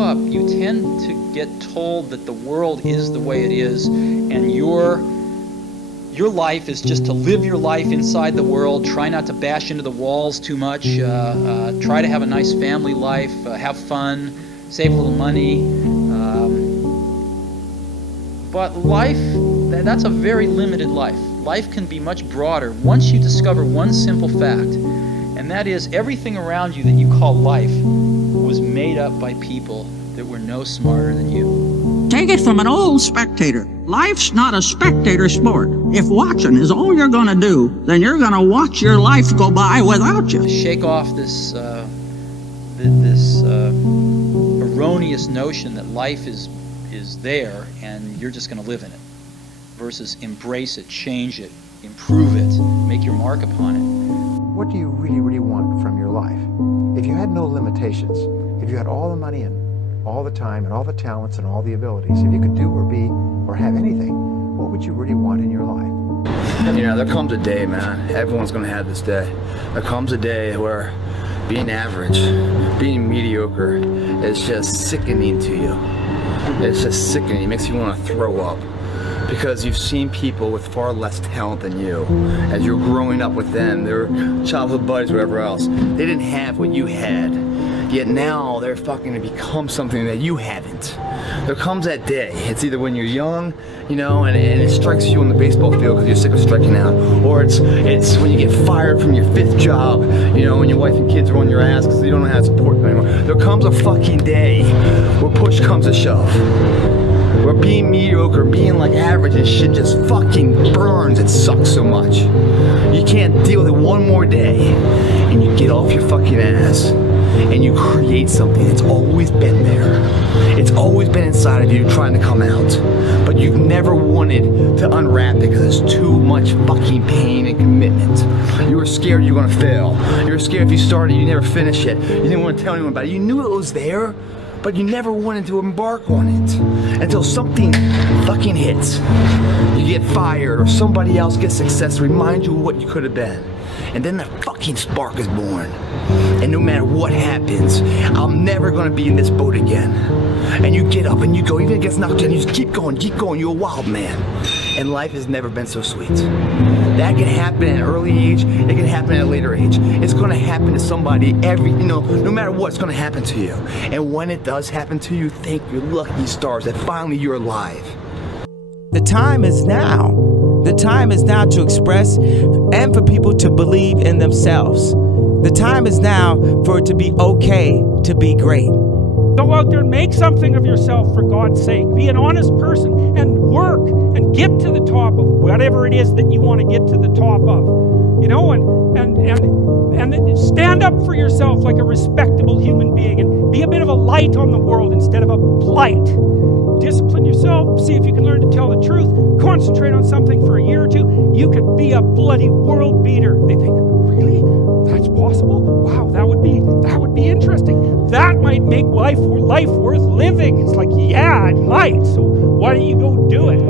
up, you tend to get told that the world is the way it is, and your life is just to live your life inside the world, try not to bash into the walls too much, try to have a nice family life, have fun, save a little money. But life, that's a very limited life. Life can be much broader once you discover one simple fact, and that is everything around you that you call life was made up by people that were no smarter than you. Take it from an old spectator. Life's not a spectator sport. If watching is all you're going to do, then you're going to watch your life go by without you. Shake off this erroneous notion that life is there and you're just going to live in it, versus embrace it, change it, improve it, make your mark upon it. What do you really, really want from your life? If you had no limitations, if you had all the money and all the time and all the talents and all the abilities, if you could do or be or have anything, what would you really want in your life? You know, there comes a day, man, everyone's gonna have this day. There comes a day where being average, being mediocre is just sickening to you. It's just sickening, it makes you want to throw up. Because you've seen people with far less talent than you. As you're growing up with them, their childhood buddies, whatever else, they didn't have what you had. Yet now they're fucking to become something that you haven't. There comes that day. It's either when you're young, you know, and it strikes you on the baseball field because you're sick of striking out, or it's when you get fired from your 5th job, you know, when your wife and kids are on your ass because you don't know how to support them anymore. There comes a fucking day where push comes to shove. Where being mediocre, being like average and shit just fucking burns. It sucks so much. You can't deal with it one more day, and you get off your fucking ass and you create something that's always been there. It's always been inside of you trying to come out, but you've never wanted to unwrap it because there's too much fucking pain and commitment. You were scared you were gonna fail. You were scared if you started, you never finish it. You didn't want to tell anyone about it. You knew it was there, but you never wanted to embark on it until something fucking hits. You get fired or somebody else gets success to remind you of what you could have been. And then the fucking spark is born. And no matter what happens, I'm never gonna be in this boat again. And you get up and you go, even if it gets knocked down, you just keep going, you're a wild man. And life has never been so sweet. That can happen at an early age, it can happen at a later age. It's gonna happen to somebody no matter what, it's gonna happen to you. And when it does happen to you, thank your lucky stars that finally you're alive. The time is now. The time is now to express and for people to believe in themselves. The time is now for it to be okay to be great. Go out there and make something of yourself, for God's sake. Be an honest person and work and get to the top of whatever it is that you want to get to the top of. You know, and stand up for yourself like a respectable human being and be a bit of a light on the world instead of a blight. Discipline yourself, see if you can learn to tell the truth, concentrate on something for a year or two. You could be a bloody world beater. They think, really? That's possible? Wow, that would be interesting. That might make life worth living. It's like, yeah, it might. So why don't you go do it?